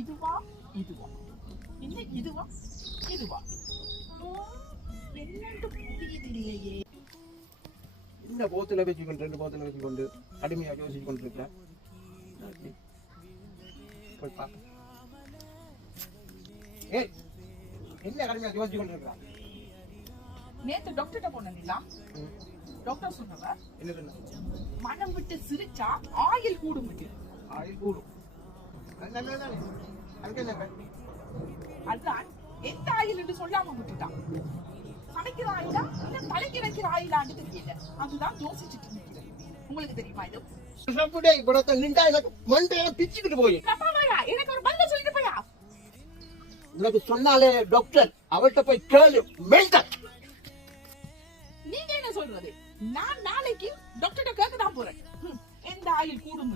இதுவா இதுவா இல்ல இதுவா இதுவா என்னன்னு புரியலையே. இந்த போத்துல வச்சுக்கொண்டு 2 போத்துல வச்சுக்கொண்டு அடிமையாக யோசிச்சு கொண்டிருக்கிறேன். போய் பார்க்க. ஏய், என்ன கடுமையாக யோசிச்சு கொண்டிருக்கிறான்? நேத்து டாக்டர்கிட்ட போனீங்களா? டாக்டர் சொன்னவ என்ன மனம் விட்டு சிரிச்சா ஆயில் கூடும். ஆயில் கூடும். அதான் எந்த ஆயில் என்று சொல்லாம விட்டுட்டான். சமைக்கிற ஆயிலா இல்ல தலைக்கு வைக்கிற ஆயிலான்னு தெரியல. அதுதான் யோசிச்சுட்டு நிக்கிறேன். உங்களுக்கு தெரியுமா இது? பிச்சுக்கிட்டு போய் எனக்கு ஒரு பதில் சொல்லிட்டு போயா. உனக்கு சொன்னாலே டாக்டர் அவள்கிட்ட போய் கேளு. நீங்க என்ன சொல்றது? நான் நாளைக்கு டாக்டர்கிட்ட கேட்க தான் போறேன். எந்த ஆயில் கூடும்.